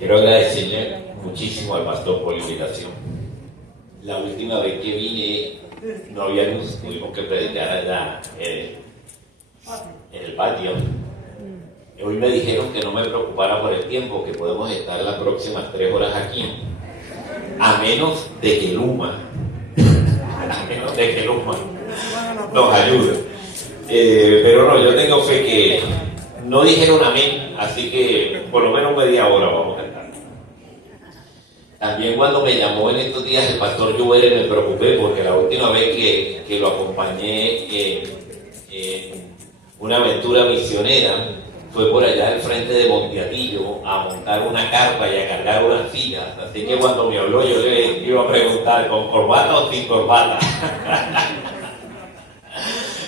Quiero agradecerle muchísimo al pastor por la invitación. La última vez que vine no había luz, tuvimos que predicar allá en el patio. Hoy me dijeron que no me preocupara por el tiempo, que podemos estar las próximas 3 horas aquí, a menos de que Luma nos ayude. Pero no, yo tengo fe que no dijeron amén, así que por lo menos media hora vamos a estar. También cuando me llamó en estos días el pastor Lluere me preocupé porque la última vez que lo acompañé en una aventura misionera fue por allá al frente de Monteatillo a montar una carpa y a cargar unas sillas. Así que cuando me habló yo le iba a preguntar, ¿con corbata o sin corbata?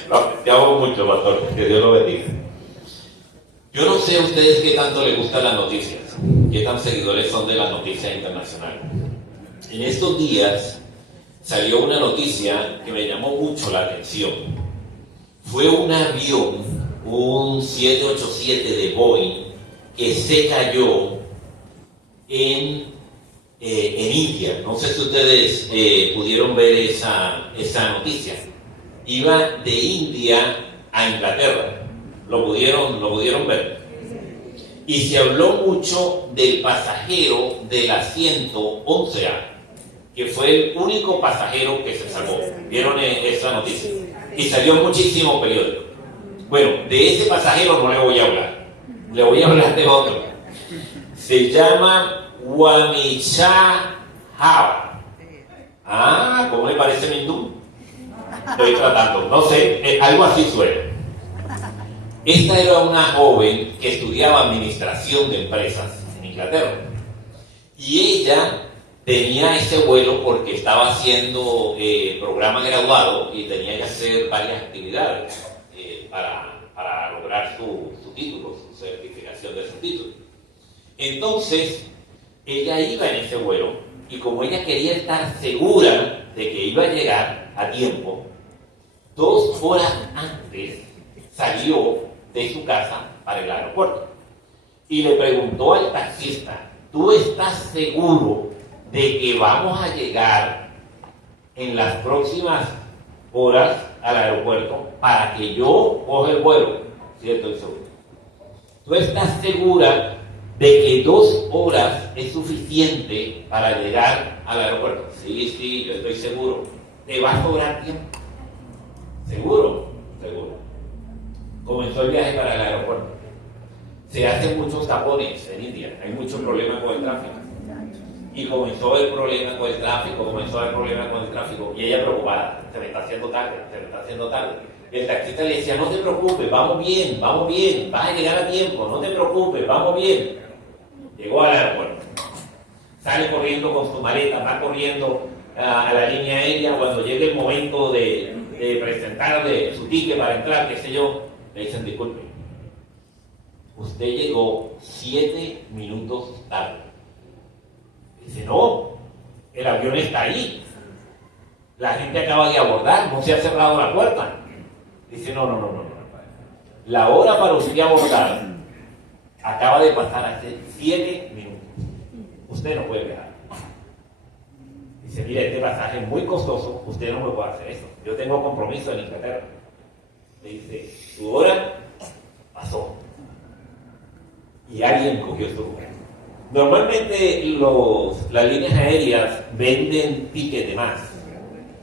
Lo apreciamos mucho, pastor, que Dios lo bendiga. Yo no sé a ustedes qué tanto les gustan las noticias, qué tan seguidores son de las noticias internacionales. En estos días salió una noticia que me llamó mucho la atención. Fue un avión, un 787 de Boeing, que se cayó en India. No sé si ustedes pudieron ver esa noticia. Iba de India a Inglaterra. ¿Lo pudieron ver? Y se habló mucho del pasajero del asiento 11A, que fue el único pasajero que se salvó. ¿Vieron esa noticia? Y salió en muchísimos periódicos. Bueno, de ese pasajero no le voy a hablar. Le voy a hablar de otro. Se llama Wamicha Hava. Ah, ¿cómo le parece mi hindú? Estoy tratando, no sé, algo así suena. Esta era una joven que estudiaba administración de empresas en Inglaterra. Y ella tenía ese vuelo porque estaba haciendo programa graduado y tenía que hacer varias actividades para lograr su título, su certificación de su título. Entonces, ella iba en ese vuelo y como ella quería estar segura de que iba a llegar a tiempo, 2 horas antes salió de su casa para el aeropuerto y le preguntó al taxista, ¿tú estás seguro de que vamos a llegar en las próximas horas al aeropuerto para que yo coja el vuelo? ¿Cierto? ¿Tú estás segura de que 2 horas es suficiente para llegar al aeropuerto? Sí, yo estoy seguro. ¿Te va a sobrar tiempo? ¿Seguro? Seguro. Comenzó el viaje para el aeropuerto. Se hacen muchos tapones en India, hay muchos problemas con el tráfico. Y comenzó el problema con el tráfico, y ella preocupada, se me está haciendo tarde. El taxista le decía, no te preocupes, vamos bien, vas a llegar a tiempo, no te preocupes, vamos bien. Llegó al aeropuerto, sale corriendo con su maleta, va corriendo a la línea aérea. Cuando llegue el momento de presentarle su ticket para entrar, qué sé yo, le dicen, disculpe, usted llegó 7 minutos tarde. Dice, no, el avión está ahí, la gente acaba de abordar, no se ha cerrado la puerta. Dice, no, la hora para usted abordar acaba de pasar hace 7 minutos, usted no puede viajar. Dice, mire, este pasaje es muy costoso, usted no me puede hacer eso, yo tengo compromiso en Inglaterra. Le dice, su hora pasó y alguien cogió su lugar. Normalmente las líneas aéreas venden tickets de más,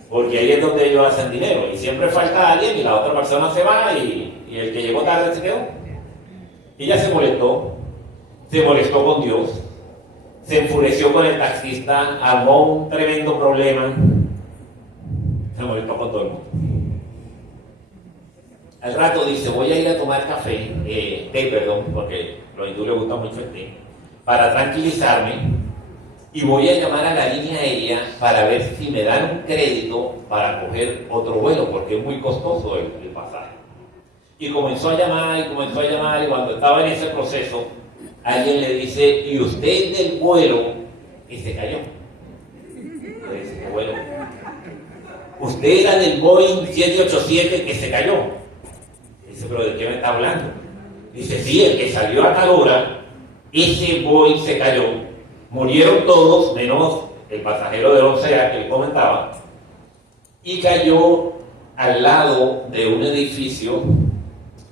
porque ahí es donde ellos hacen dinero, y siempre falta alguien y la otra persona se va y el que llegó tarde se quedó. Ella se molestó con Dios, se enfureció con el taxista, armó un tremendo problema, se molestó con todo el mundo. Al rato dice, voy a ir a tomar té, porque a los hindúes les gusta mucho el té, para tranquilizarme, y voy a llamar a la línea aérea para ver si me dan un crédito para coger otro vuelo, porque es muy costoso el pasaje. Y comenzó a llamar, y cuando estaba en ese proceso, alguien le dice, ¿y usted es del vuelo? Y se cayó. Le dice, ¿qué vuelo? Usted era del Boeing 787 que se cayó. Dice, ¿pero de qué me está hablando? Dice, sí, el que salió a tal hora ese Boeing se cayó, murieron todos, menos el pasajero del 11A que él comentaba, y cayó al lado de un edificio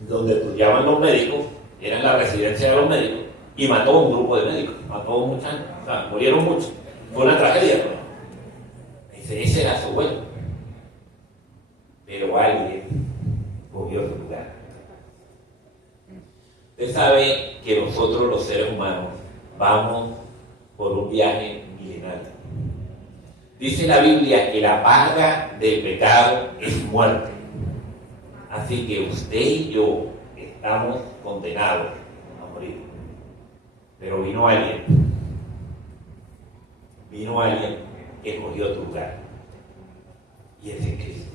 donde estudiaban los médicos, era en la residencia de los médicos, y mató a un grupo de médicos, mató a mucha gente, o sea, murieron muchos. Fue una tragedia, ¿no? Ese era su vuelo. Pero alguien cogió su lugar. Usted sabe que nosotros los seres humanos vamos por un viaje milenario. Dice la Biblia que la paga del pecado es muerte. Así que usted y yo estamos condenados a morir. Pero vino alguien que cogió tu lugar. Y ese es Cristo.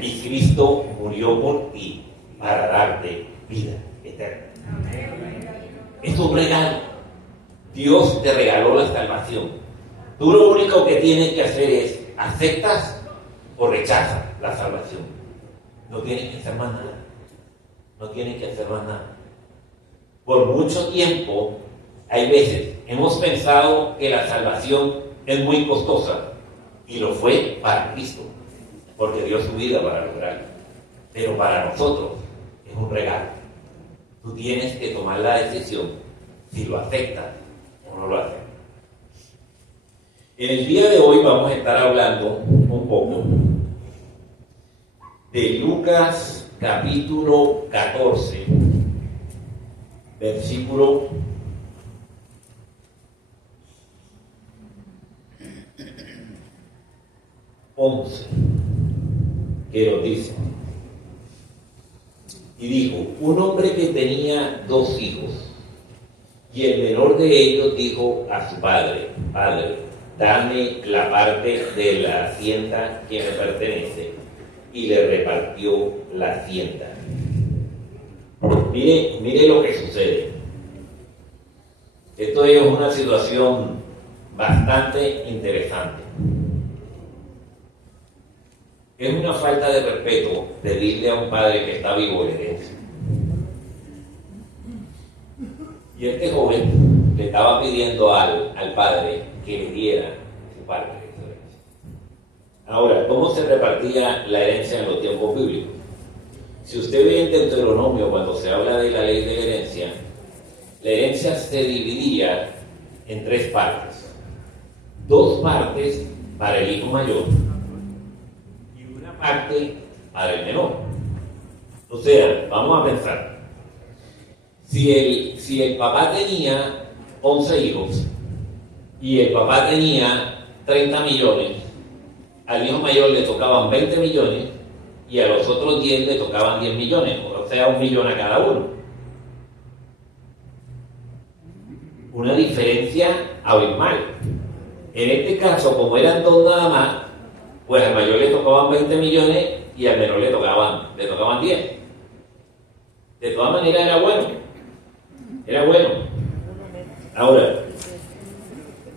Y Cristo murió por ti para darte vida eterna. Es un regalo. Dios te regaló la salvación. Tú lo único que tienes que hacer es aceptas o rechazas la salvación. No tienes que hacer más nada. No tienes que hacer más nada. Por mucho tiempo, hay veces, hemos pensado que la salvación es muy costosa. Y lo fue para Cristo, porque dio su vida para lograrlo. Pero para nosotros es un regalo. Tú tienes que tomar la decisión si lo aceptas o no lo aceptas. En el día de hoy vamos a estar hablando un poco de Lucas capítulo 14, versículo 11, que nos dice: y dijo, un hombre que tenía 2 hijos, y el menor de ellos dijo a su padre: Padre, dame la parte de la hacienda que me pertenece, y le repartió la hacienda. Mire lo que sucede. Esto es una situación bastante interesante. Es una falta de respeto pedirle a un padre que está vivo herencia. Y este joven le estaba pidiendo al padre que le diera su parte de esa herencia. Ahora, ¿cómo se repartía la herencia en los tiempos bíblicos? Si usted ve en Deuteronomio, cuando se habla de la ley de la herencia se dividía en 3 partes. 2 partes para el hijo mayor, parte para el menor. O sea, vamos a pensar, si el papá tenía 11 hijos y el papá tenía 30 millones, al hijo mayor le tocaban 20 millones y a los otros 10 le tocaban 10 millones, o sea, 1 millón a cada uno. Una diferencia abismal. En este caso, como eran 2 nada más, pues al mayor le tocaban 20 millones y al menor le tocaban 10. De todas maneras era bueno. Ahora,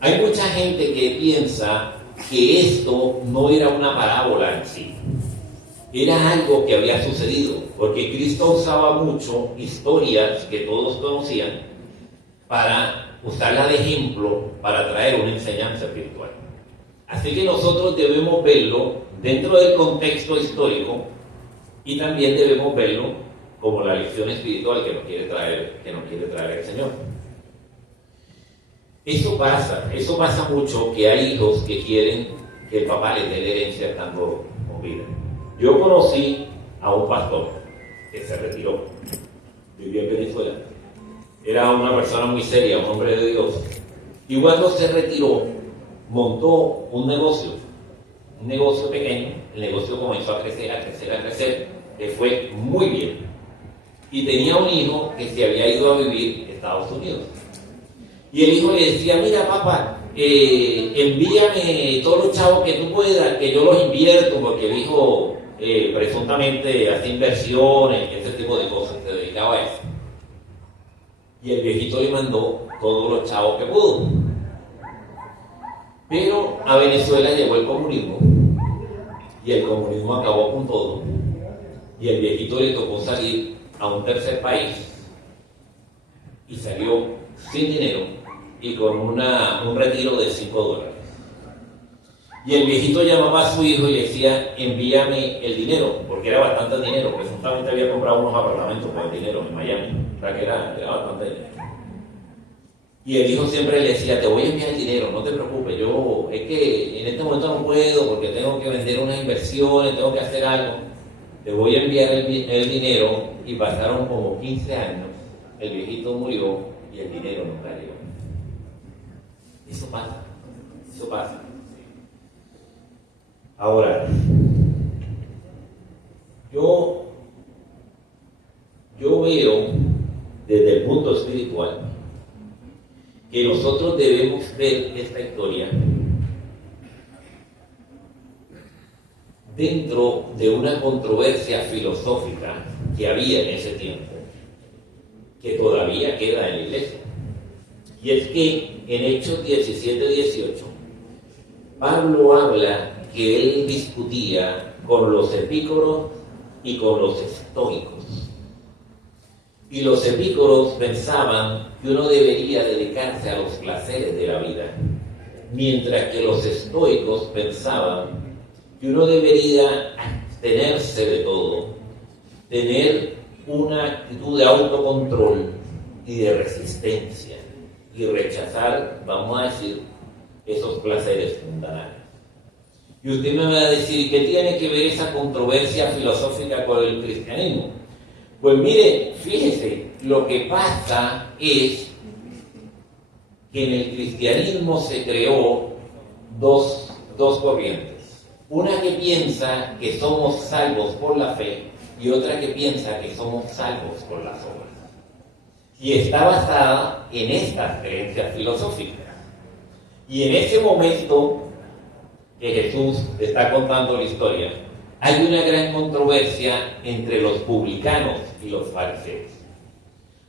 hay mucha gente que piensa que esto no era una parábola en sí. Era algo que había sucedido, porque Cristo usaba mucho historias que todos conocían para usarlas de ejemplo para traer una enseñanza espiritual. Así que nosotros debemos verlo dentro del contexto histórico y también debemos verlo como la lección espiritual que nos quiere traer el Señor. Eso pasa mucho, que hay hijos que quieren que el papá les dé la herencia estando con vida. Yo conocí a un pastor que se retiró, vivía en Venezuela. Era una persona muy seria, un hombre de Dios. Y cuando se retiró, montó un negocio pequeño. El negocio comenzó a crecer, le fue muy bien. Y tenía un hijo que se había ido a vivir a Estados Unidos. Y el hijo le decía: mira, papá, envíame todos los chavos que tú puedas, que yo los invierto, porque el hijo presuntamente hacía inversiones y ese tipo de cosas, se dedicaba a eso. Y el viejito le mandó todos los chavos que pudo. Pero a Venezuela llegó el comunismo y el comunismo acabó con todo, y el viejito le tocó salir a un tercer país y salió sin dinero y con un retiro de $5. Y el viejito llamaba a su hijo y le decía, envíame el dinero, porque era bastante dinero, presuntamente había comprado unos apartamentos con el dinero en Miami, o sea que era bastante dinero. Y el hijo siempre le decía, te voy a enviar el dinero, no te preocupes, yo es que en este momento no puedo porque tengo que vender unas inversiones, tengo que hacer algo, te voy a enviar el dinero. Y pasaron como 15 años, el viejito murió y el dinero no cayó. Eso pasa. Ahora, yo veo desde el punto espiritual que nosotros debemos ver esta historia dentro de una controversia filosófica que había en ese tiempo, que todavía queda en la iglesia. Y es que en Hechos 17-18, Pablo habla que él discutía con los epícoros y con los estoicos. Y los epícoros pensaban que uno debería dedicarse a los placeres de la vida, mientras que los estoicos pensaban que uno debería abstenerse de todo, tener una actitud de autocontrol y de resistencia y rechazar, vamos a decir, esos placeres mundanos. Y usted me va a decir, ¿qué tiene que ver esa controversia filosófica con el cristianismo? Pues mire, fíjese, lo que pasa es que en el cristianismo se creó dos corrientes. Una que piensa que somos salvos por la fe y otra que piensa que somos salvos por las obras. Y está basada en estas creencias filosóficas. Y en ese momento que Jesús está contando la historia, hay una gran controversia entre los publicanos y los fariseos.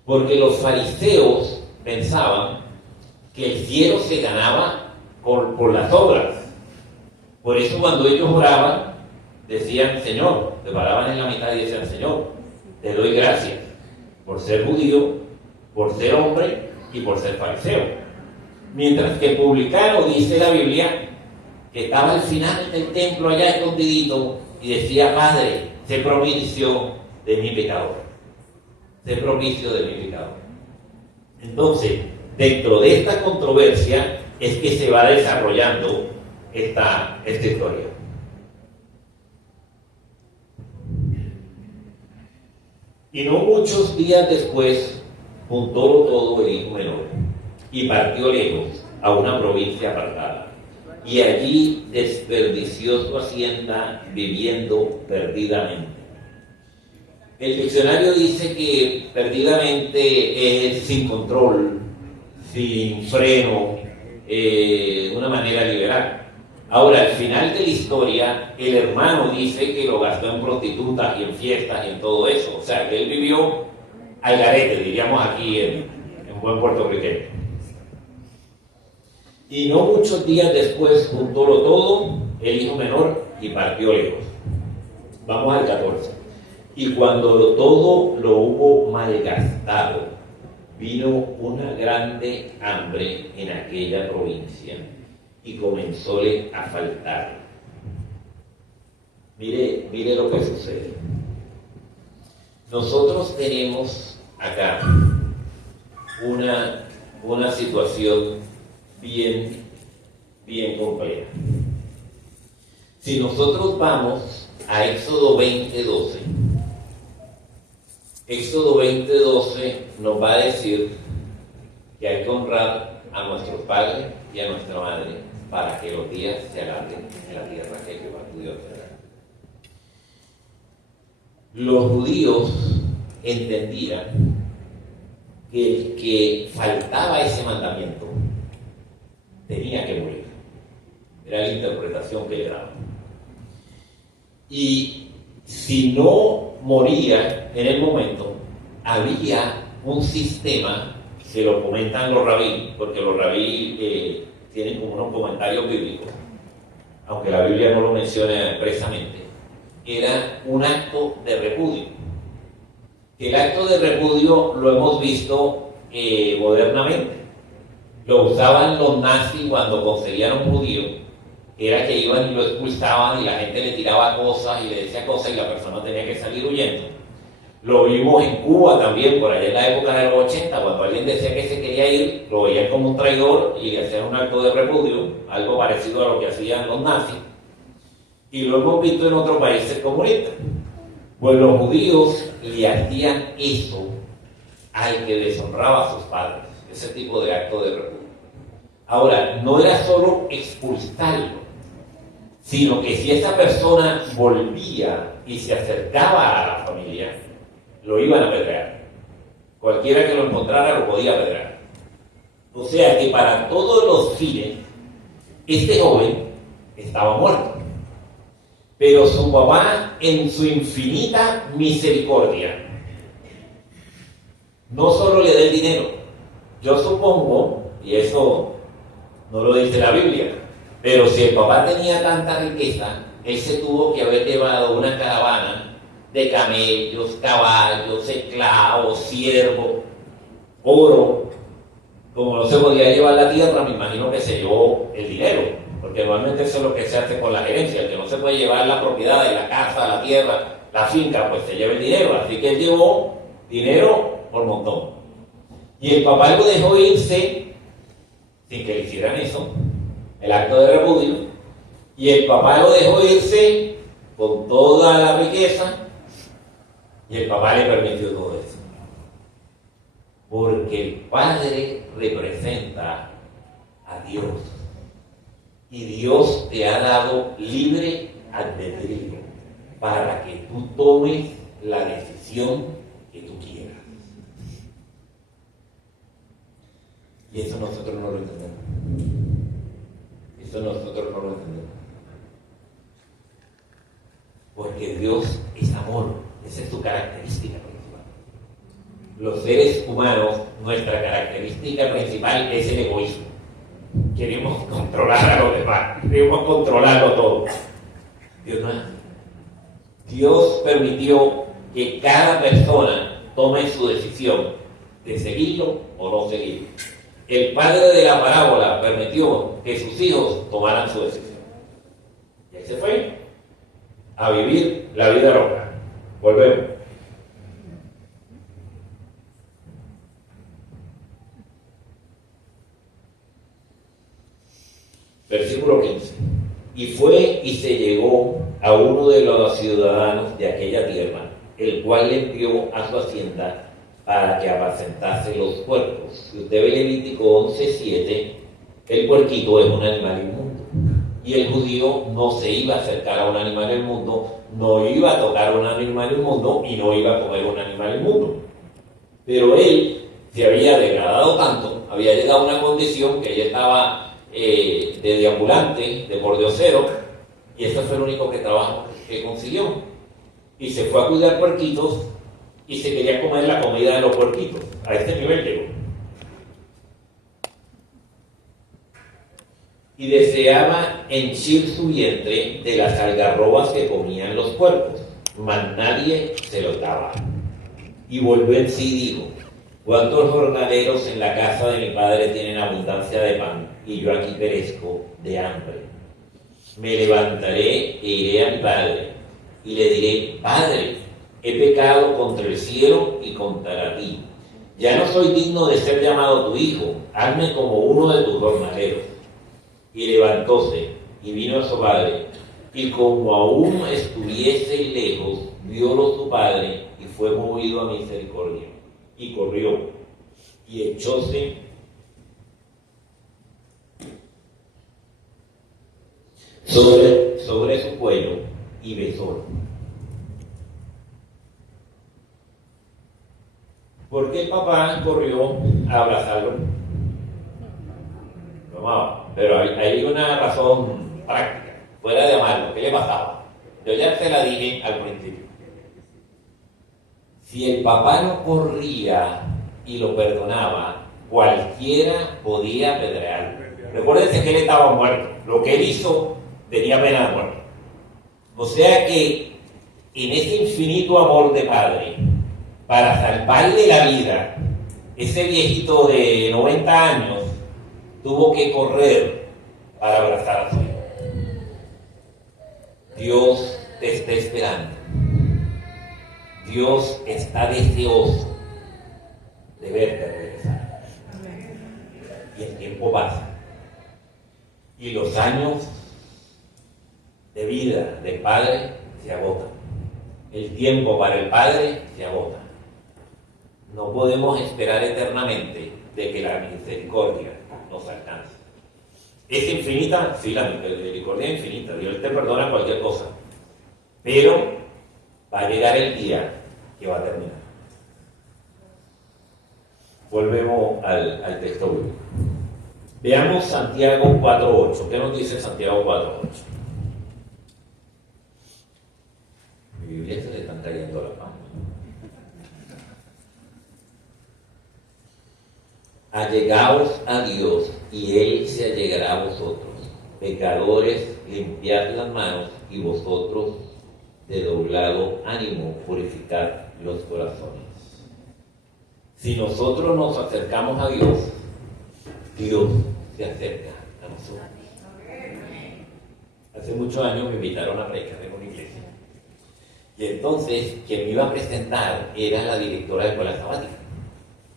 Porque los fariseos pensaban que el cielo se ganaba por las obras. Por eso cuando ellos oraban, decían, Señor, se paraban en la mitad y decían, Señor, te doy gracias por ser judío, por ser hombre y por ser fariseo. Mientras que el publicano, dice la Biblia, que estaba al final del templo allá escondidito y decía, Padre, sé propicio de mi pecador. Sé propicio de mi pecador. Entonces, dentro de esta controversia es que se va desarrollando esta historia. Y no muchos días después, juntólo todo el hijo menor y partió lejos a una provincia apartada. Y allí desperdició su hacienda viviendo perdidamente. El diccionario dice que perdidamente es sin control, sin freno, de una manera liberal. Ahora, al final de la historia, el hermano dice que lo gastó en prostitutas y en fiestas y en todo eso. O sea, que él vivió al garete, diríamos aquí en buen puertorriqueño. Y no muchos días después juntólo todo el hijo menor y partió lejos. Vamos al 14. Y cuando todo lo hubo malgastado, vino una grande hambre en aquella provincia y comenzóle a faltar. Mire lo que sucede. Nosotros tenemos acá una situación bien compleja. Si nosotros vamos a Éxodo 20:12, Éxodo 20:12 nos va a decir que hay que honrar a nuestros padres y a nuestra madre para que los días se alarguen en la tierra que Jehová tu Dios te da. Los judíos entendían que el que faltaba ese mandamiento tenía que morir. Era la interpretación que le daban. Y si no moría en el momento, había un sistema, se lo comentan los rabí, porque los rabí tienen como unos comentarios bíblicos, aunque la Biblia no lo menciona expresamente, era un acto de repudio. El acto de repudio lo hemos visto modernamente. Lo usaban los nazis cuando conseguían un judío, era que iban y lo expulsaban y la gente le tiraba cosas y le decía cosas y la persona tenía que salir huyendo. Lo vimos en Cuba también, por allá en la época de los 80, cuando alguien decía que se quería ir, lo veían como un traidor y le hacían un acto de repudio, algo parecido a lo que hacían los nazis. Y lo hemos visto en otros países comunistas. Pues los judíos le hacían eso al que deshonraba a sus padres, ese tipo de acto de repudio. Ahora, no era solo expulsarlo, sino que si esa persona volvía y se acercaba a la familia, lo iban a apedrear. Cualquiera que lo encontrara lo podía apedrear. O sea que para todos los fines, este joven estaba muerto. Pero su papá, en su infinita misericordia, no solo le da el dinero. Yo supongo, y eso no lo dice la Biblia, pero si el papá tenía tanta riqueza, él se tuvo que haber llevado una caravana de camellos, caballos, esclavos, siervos, oro. Como no se podía llevar la tierra, me imagino que se llevó el dinero, porque normalmente eso es lo que se hace con la gerencia. El que no se puede llevar la propiedad de la casa, la tierra, la finca, pues se lleva el dinero. Así que él llevó dinero por montón. Y el papá lo dejó irse sin que le hicieran eso, el acto de repudio. Y el papá lo dejó irse con toda la riqueza. Y el papá le permitió todo eso. Porque el padre representa a Dios. Y Dios te ha dado libre albedrío para que tú tomes la decisión que tú quieras. Y eso nosotros no lo entendemos. Eso nosotros no lo entendemos. Porque Dios es amor. Esa es su característica principal. Los seres humanos, nuestra característica principal es el egoísmo. Queremos controlar a los demás, queremos controlarlo todo. Dios no es así. Dios permitió que cada persona tome su decisión de seguirlo o no seguirlo. El padre de la parábola permitió que sus hijos tomaran su decisión. Y ahí se fue a vivir la vida loca. Volvemos. Versículo 15. Y fue y se llegó a uno de los ciudadanos de aquella tierra, el cual le envió a su hacienda para que apacentase los puercos. Si usted ve Levítico 11:7, el puerquito es un animal inmundo. Y el judío no se iba a acercar a un animal inmundo, no iba a tocar un animal inmundo y no iba a comer un animal inmundo. Pero él se había degradado tanto, había llegado a una condición que ella estaba de deambulante, de pordiosero, y ese fue el único trabajo que consiguió. Y se fue a cuidar puerquitos y se quería comer la comida de los puerquitos. A este nivel llegó. Y deseaba henchir su vientre de las algarrobas que comían los puercos, mas nadie se lo daba. Y volvió en sí y dijo: ¿cuántos jornaleros en la casa de mi padre tienen abundancia de pan, y yo aquí perezco de hambre? Me levantaré e iré a mi padre, y le diré: Padre, he pecado contra el cielo y contra ti. Ya no soy digno de ser llamado tu hijo, hazme como uno de tus jornaleros. Y levantóse y vino a su padre, y como aún estuviese lejos, viólo su padre y fue movido a misericordia. Y corrió y echóse sobre su cuello y besólo. ¿Por qué el papá corrió a abrazarlo? Lo amaba. Pero hay una razón práctica, fuera de amarlo. ¿Qué le pasaba? Yo ya te la dije al principio. Si el papá no corría y lo perdonaba, cualquiera podía apedrearlo. Recuérdense que él estaba muerto. Lo que él hizo tenía pena de muerte. O sea que en ese infinito amor de padre, para salvarle la vida, ese viejito de 90 años tuvo que correr para abrazar a su hijo. Dios te está esperando. Dios está deseoso de verte regresar. Y el tiempo pasa. Y los años de vida del Padre se agotan. El tiempo para el Padre se agota. No podemos esperar eternamente de que la misericordia nos alcance. ¿Es infinita? Sí, la misericordia es infinita. Dios te perdona cualquier cosa. Pero va a llegar el día que va a terminar. Volvemos al texto bíblico. Veamos Santiago 4.8. ¿Qué nos dice Santiago 4.8? Mi Biblia se le están cayendo las manos. Allegaos a Dios y Él se allegará a vosotros. Pecadores, limpiad las manos y vosotros de doblado ánimo purificad los corazones. Si nosotros nos acercamos a Dios, Dios se acerca a nosotros. Hace muchos años me invitaron a predicar en una iglesia. Y entonces, quien me iba a presentar era la directora de escuela sabática,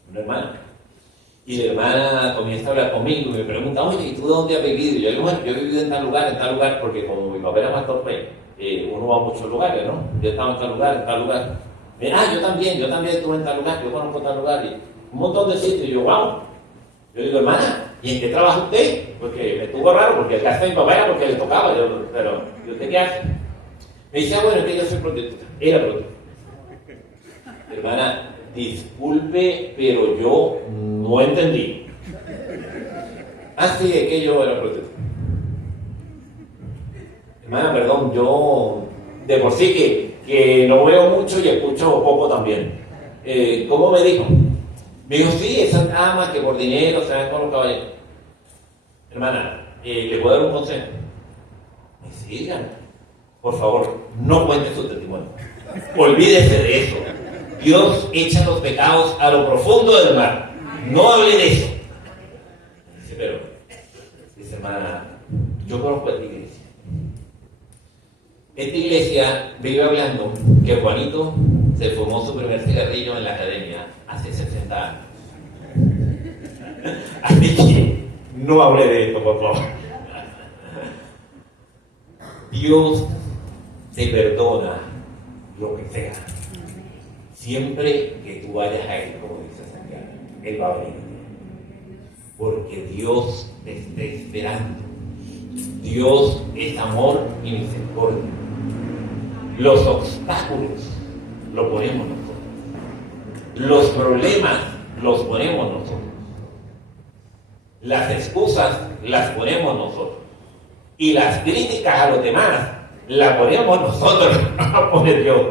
una hermana. Y la hermana comienza a hablar conmigo y me pregunta, oye, ¿y tú dónde has vivido? Y yo digo, bueno, yo he vivido en tal lugar, porque como mi papá era pastor, uno va a muchos lugares, ¿no? Yo estaba en tal lugar. Yo también estuve en tal lugar, yo conozco tal lugar, y un montón de sitios. Y yo, wow. Yo digo, hermana, ¿y en qué trabaja usted? Porque me estuvo raro, porque el caso de mi papá era porque le tocaba, pero ¿y usted qué hace? Me dice, bueno, es que yo soy prostituta. Era prostituta. Hermana, disculpe, pero yo no entendí. Así de que yo era prostituta. Hermana, perdón, yo de por sí que no veo mucho y escucho poco también. ¿Cómo me dijo? Me dijo, sí, esas damas que por dinero se van con los caballeros. Hermana, ¿le puedo dar un consejo? Sí, dígame. Por favor, no cuente su testimonio. Olvídese de eso. Dios echa los pecados a lo profundo del mar. No hable de eso. Dice, pero, dice, hermana, yo conozco esta iglesia. Esta iglesia vive hablando que Juanito se fumó su primer cigarrillo en la academia hace 60 años. Así que no hable de esto, por favor. Dios te perdona lo que sea. Siempre que tú vayas a Él, como dice Santiago, Él va a venir. Porque Dios te está esperando. Dios es amor y misericordia. Los obstáculos los ponemos nosotros. Los problemas los ponemos nosotros. Las excusas las ponemos nosotros. Y las críticas a los demás las ponemos nosotros, no la pone Dios.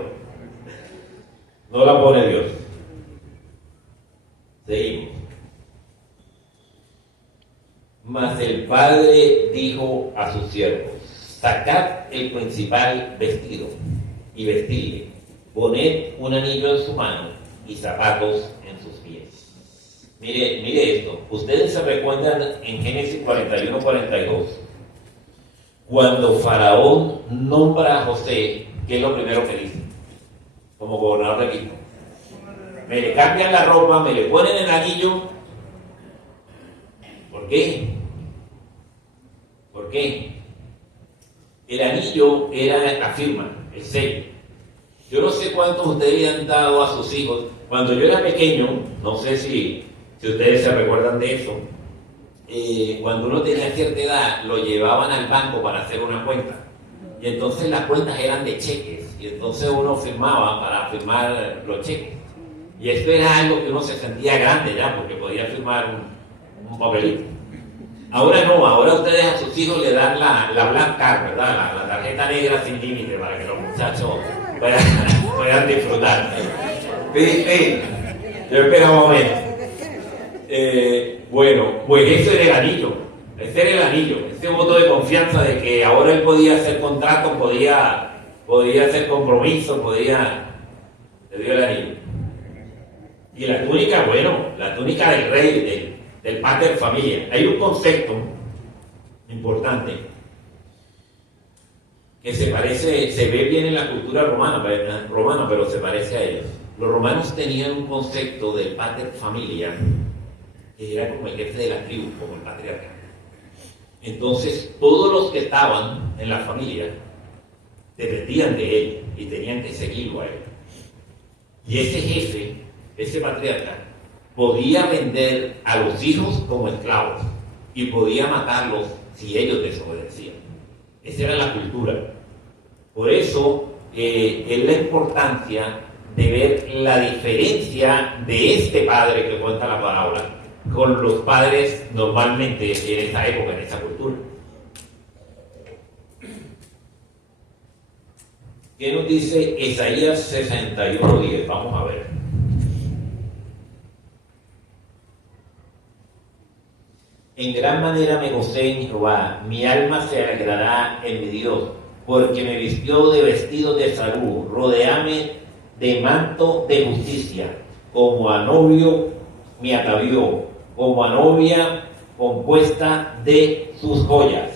No la pone Dios. Seguimos. Mas el Padre dijo a sus siervos: sacad el principal vestido y vestidle, poned un anillo en su mano y zapatos en sus pies. Mire esto. Ustedes se recuerdan en Génesis 41-42, cuando Faraón nombra a José, ¿qué es lo primero que dice? Como gobernador de Egipto. Me le cambian la ropa, me le ponen el anillo. ¿Por qué? ¿Por qué? El anillo era la firma, el sello. Yo no sé cuántos ustedes le han dado a sus hijos. Cuando yo era pequeño, no sé si ustedes se recuerdan de eso, cuando uno tenía cierta edad, lo llevaban al banco para hacer una cuenta. Y entonces las cuentas eran de cheques. Y entonces uno firmaba para firmar los cheques. Y esto era algo que uno se sentía grande ya, porque podía firmar un papelito. Ahora no, ahora ustedes a sus hijos le dan la Black Card, ¿verdad? La tarjeta negra sin límite para que los muchachos puedan disfrutar. Sí, yo espero un momento. Bueno, pues ese era el anillo. Ese era el anillo. Ese voto de confianza de que ahora él podía hacer contratos, podía hacer compromisos, le dio el anillo. Y la túnica, bueno, la túnica del rey, del pater familia. Hay un concepto importante que se ve bien en la cultura romana, pero se parece a ellos. Los romanos tenían un concepto del pater familia, que era como el jefe de la tribu, como el patriarca. Entonces, todos los que estaban en la familia dependían de él y tenían que seguirlo a él. Y ese jefe, ese patriarca, podía vender a los hijos como esclavos y podía matarlos si ellos desobedecían. Esa era la cultura. Por eso es la importancia de ver la diferencia de este padre que cuenta la parábola con los padres normalmente en esa época, en esa cultura. ¿Qué nos dice Isaías 61:10? Vamos a ver. En gran manera me gocé en Jehová, mi alma se alegrará en mi Dios, porque me vistió de vestido de salud, rodeame de manto de justicia, como a novio me atavió, como a novia compuesta de sus joyas.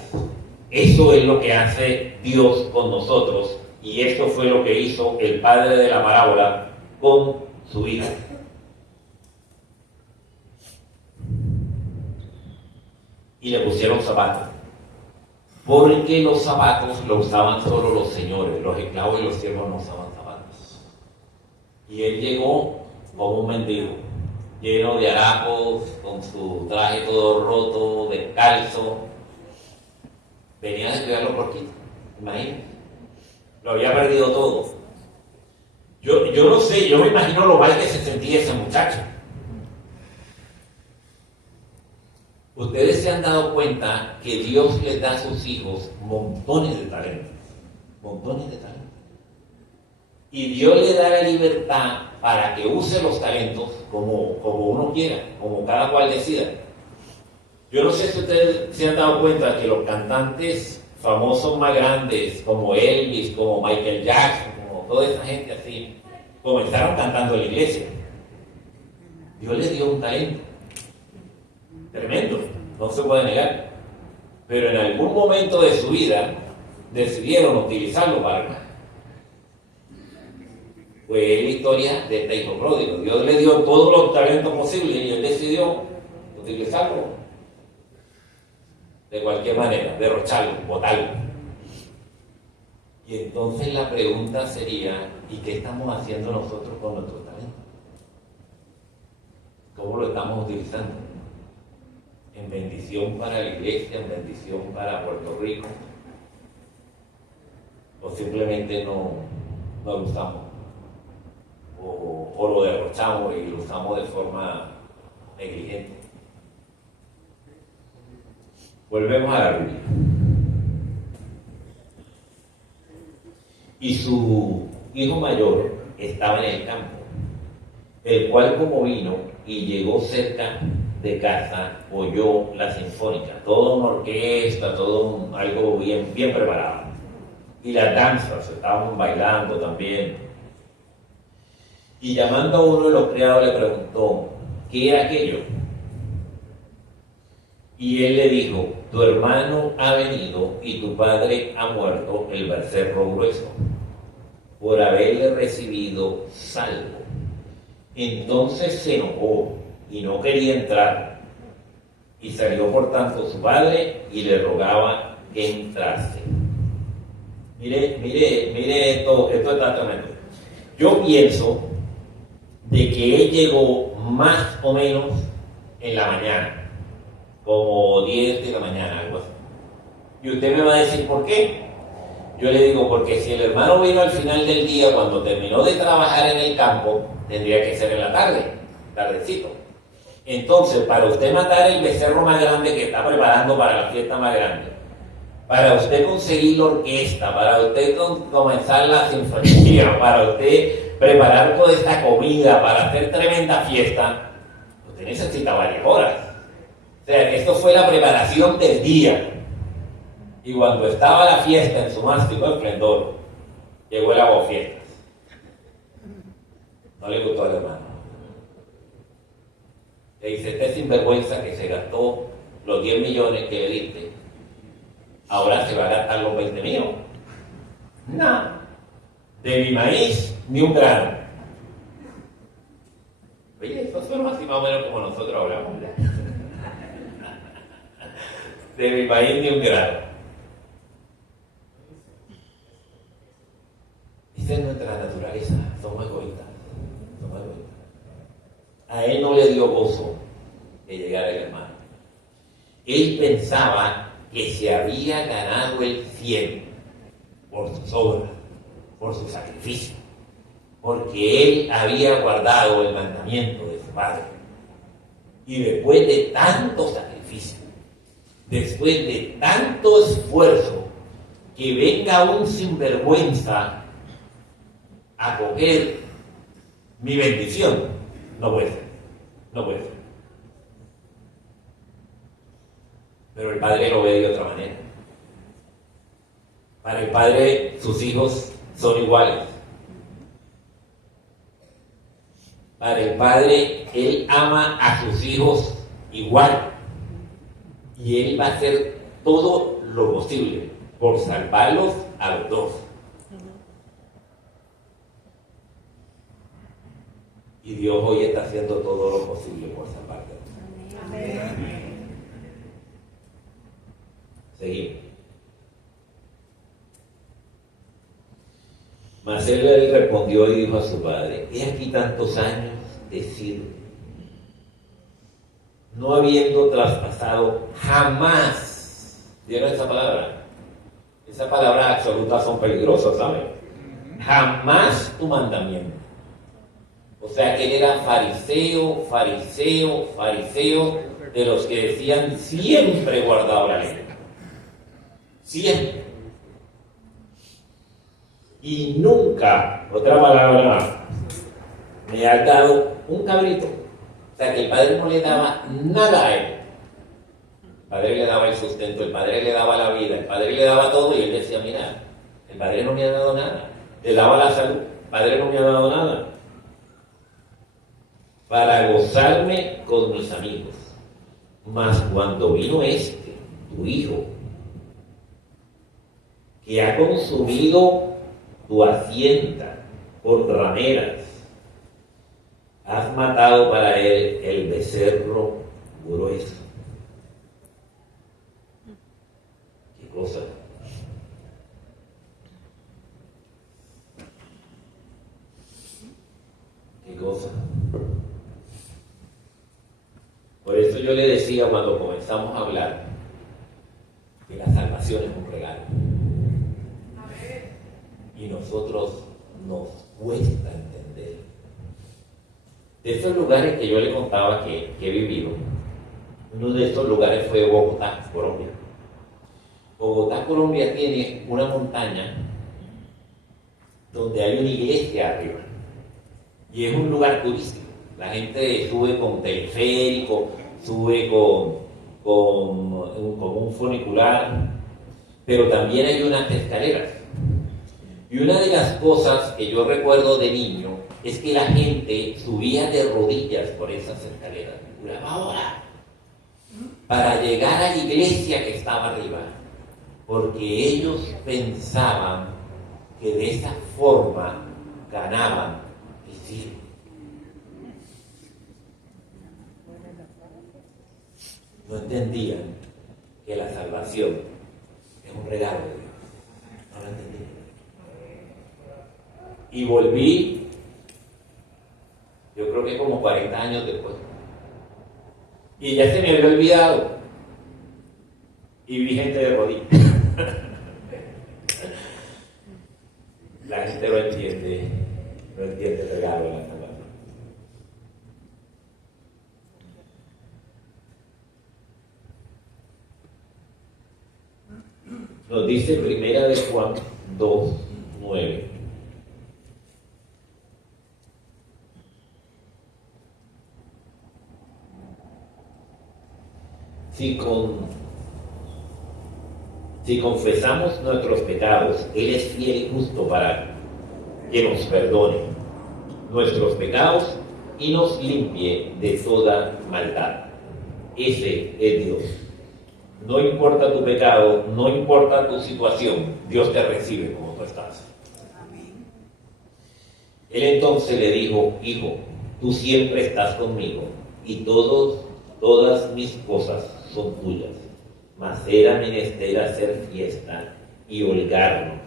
Eso es lo que hace Dios con nosotros, y esto fue lo que hizo el padre de la parábola con su hija. Y le pusieron zapatos, porque los zapatos lo usaban solo los señores, los esclavos y los siervos no usaban zapatos. Y él llegó como un mendigo, lleno de harapos, con su traje todo roto, descalzo. Venía de cuidar los porquitos, imagínense. Lo había perdido todo. Yo no sé, yo me imagino lo mal que se sentía ese muchacho. Ustedes se han dado cuenta que Dios les da a sus hijos montones de talentos. Montones de talentos. Y Dios le da la libertad para que use los talentos como uno quiera, como cada cual decida. Yo no sé si ustedes se han dado cuenta que los cantantes famosos más grandes, como Elvis, como Michael Jackson, como toda esa gente así, comenzaron cantando en la iglesia. Dios les dio un talento tremendo, no se puede negar, pero en algún momento de su vida decidieron utilizarlo para nada. Fue la historia de este hijo pródigo. Dios le dio todos los talentos posibles y él decidió utilizarlo de cualquier manera, derrocharlo, botarlo. Y entonces la pregunta sería, ¿y qué estamos haciendo nosotros con nuestro talento? ¿Cómo lo estamos utilizando? ¿En bendición para la iglesia, en bendición para Puerto Rico? ¿O simplemente no lo usamos? ¿O lo derrochamos y lo usamos de forma negligente? Volvemos a la Biblia. Y su hijo mayor estaba en el campo, el cual como vino y llegó cerca de casa, oyó la sinfónica, toda una orquesta, algo bien preparado. Y las danzas, estaban bailando también. Y llamando a uno de los criados le preguntó, ¿qué era aquello? Y él le dijo, tu hermano ha venido y tu padre ha muerto el becerro grueso, por haberle recibido salvo. Entonces se enojó y no quería entrar. Y salió por tanto su padre y le rogaba que entrase. Mire esto está tremendo. Yo pienso de que él llegó más o menos en la mañana, como 10 de la mañana, algo así. Y usted me va a decir, ¿por qué? Yo le digo, porque si el hermano vino al final del día, cuando terminó de trabajar en el campo, tendría que ser en la tarde, tardecito. Entonces, para usted matar el becerro más grande que está preparando para la fiesta más grande, para usted conseguir la orquesta, para usted comenzar la sinfonía, para usted preparar toda esta comida, para hacer tremenda fiesta, usted necesita varias horas. O sea, esto fue la preparación del día. Y cuando estaba la fiesta en su máximo esplendor, llegó el aguafiestas. No le gustó al hermano. Le dice, este sinvergüenza que se gastó los 10 millones que le diste, ahora se va a gastar los 20 míos. No, de mi maíz ni un grano. Oye, eso suena así más o menos como nosotros hablamos. De mi maíz ni un grano. Esa es nuestra naturaleza, somos egoístas. A él no le dio gozo de llegar al hermano. Él pensaba que se había ganado el cielo por sus obras, por su sacrificio, porque él había guardado el mandamiento de su padre. Y después de tanto sacrificio, después de tanto esfuerzo, que venga un sinvergüenza a coger mi bendición, no puede ser. Pero el padre lo ve de otra manera. Para el padre, sus hijos son iguales. Para el padre, él ama a sus hijos igual. Y él va a hacer todo lo posible por salvarlos a los dos. Y Dios hoy está haciendo todo lo posible por salvarte. Amén. Seguimos. Mas él respondió y dijo a su padre: he aquí tantos años de sirve, no habiendo traspasado jamás. ¿Vieron esa palabra? Esas palabras absolutas son peligrosas, ¿saben? Jamás tu mandamiento. O sea que él era fariseo, de los que decían siempre guardado la ley. Siempre. Y nunca, otra palabra, me ha dado un cabrito. O sea que el padre no le daba nada a él. El padre le daba el sustento, el padre le daba la vida, el padre le daba todo y él decía, mira, el padre no me ha dado nada. Le daba la salud, el padre no me ha dado nada. Para gozarme con mis amigos. Mas cuando vino tu hijo, que ha consumido tu hacienda por rameras, has matado para él el becerro grueso. ¿Qué cosa? ¿Qué cosa? Por eso yo le decía cuando comenzamos a hablar que la salvación es un regalo. Y nosotros nos cuesta entender. De esos lugares que yo le contaba que he vivido, uno de estos lugares fue Bogotá, Colombia. Bogotá, Colombia tiene una montaña donde hay una iglesia arriba. Y es un lugar turístico. La gente sube con teleférico, sube con un funicular, pero también hay unas escaleras. Y una de las cosas que yo recuerdo de niño es que la gente subía de rodillas por esas escaleras, duraba horas, para llegar a la iglesia que estaba arriba, porque ellos pensaban que de esa forma ganaban el cielo. No entendían que la salvación es un regalo de Dios. No lo entendían. Y volví, yo creo que como 40 años después. Y ya se me había olvidado. Y vi gente de rodillas. La gente no entiende el regalo de la salvación. Nos dice Primera de Juan 2:9. Si confesamos nuestros pecados, Él es fiel y justo para que nos perdone nuestros pecados y nos limpie de toda maldad. Ese es Dios. No importa tu pecado, no importa tu situación, Dios te recibe como tú estás. Él entonces le dijo: hijo, tú siempre estás conmigo y todas mis cosas son tuyas, mas era menester hacer fiesta y holgarnos,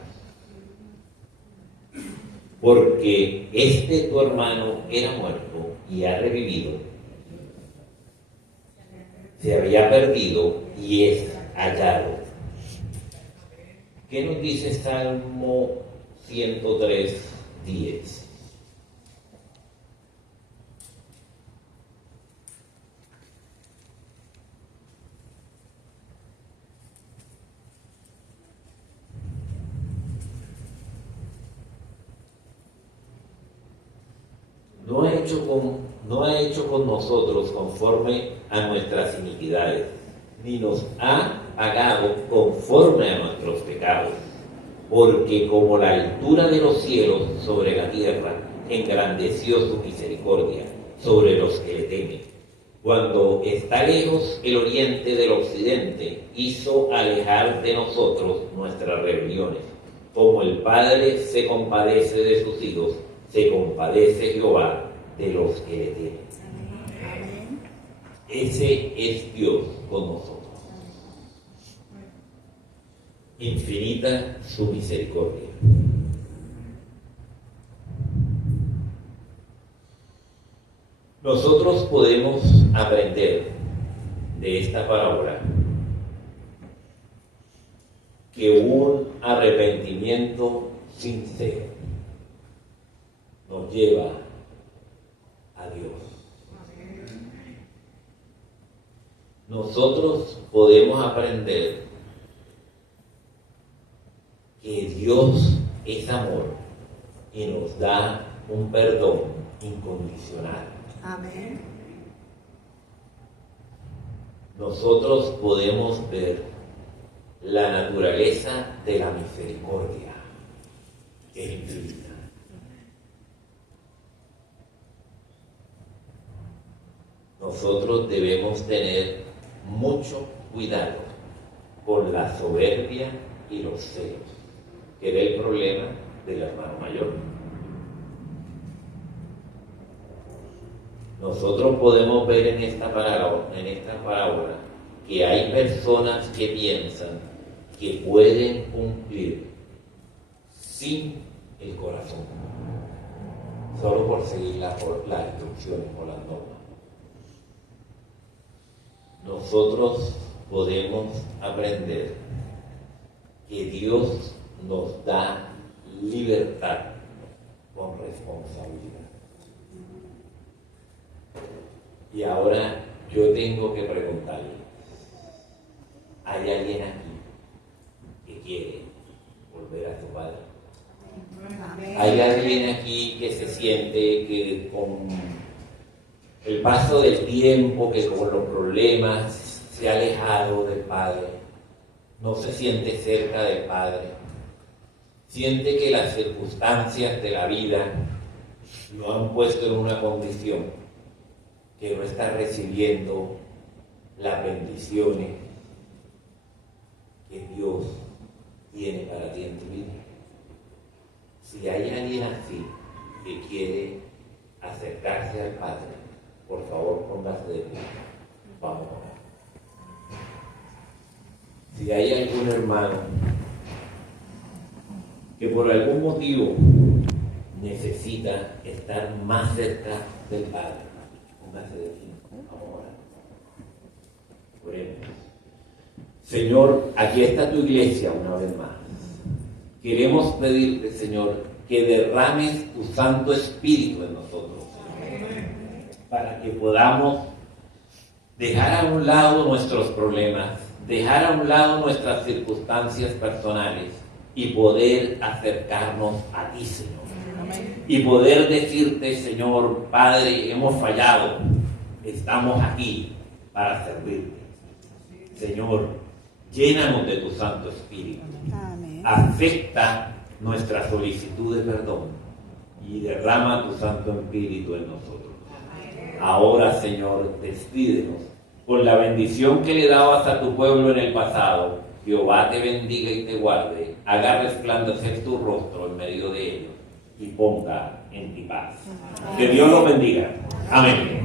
porque tu hermano era muerto y ha revivido, se había perdido y es hallado. ¿Qué nos dice Salmo 103:10? No ha hecho con nosotros conforme a nuestras iniquidades, ni nos ha pagado conforme a nuestros pecados, porque como la altura de los cielos sobre la tierra, engrandeció su misericordia sobre los que le temen. Cuando está lejos el oriente del occidente, hizo alejar de nosotros nuestras rebeliones. Como el Padre se compadece de sus hijos, se compadece Jehová de los que le temen. Amén. Ese es Dios con nosotros. Infinita su misericordia. Nosotros podemos aprender de esta parábola que un arrepentimiento sincero nos lleva a Dios. Nosotros podemos aprender que Dios es amor y nos da un perdón incondicional. Amén. Nosotros podemos ver la naturaleza de la misericordia, que es infinita. Nosotros debemos tener mucho cuidado con la soberbia y los celos, que era el problema del hermano mayor. Nosotros podemos ver en esta parábola que hay personas que piensan que pueden cumplir sin el corazón, solo por seguir las instrucciones o las normas. Nosotros podemos aprender que Dios nos da libertad con responsabilidad. Y ahora yo tengo que preguntarle, ¿hay alguien aquí que quiere volver a su padre? ¿Hay alguien aquí que se siente que con el paso del tiempo, que con los problemas se ha alejado del Padre, no se siente cerca del Padre, siente que las circunstancias de la vida lo han puesto en una condición que no está recibiendo las bendiciones que Dios tiene para ti en tu vida? Si hay alguien así que quiere acercarse al Padre, por favor, póngase de pie. Vamos a orar. Si hay algún hermano que por algún motivo necesita estar más cerca del Padre, póngase de pie. Vamos a orar. Oremos. Señor, aquí está tu iglesia una vez más. Queremos pedirte, Señor, que derrames tu Santo Espíritu en nosotros, para que podamos dejar a un lado nuestros problemas, dejar a un lado nuestras circunstancias personales y poder acercarnos a ti, Señor. Y poder decirte, Señor, Padre, hemos fallado, estamos aquí para servirte. Señor, llénanos de tu Santo Espíritu. Amén. Acepta nuestra solicitud de perdón y derrama tu Santo Espíritu en nosotros. Ahora, Señor, despídenos con la bendición que le dabas a tu pueblo en el pasado. Jehová te bendiga y te guarde, haga resplandecer tu rostro en medio de ellos y ponga en ti paz. Que Dios los bendiga. Amén.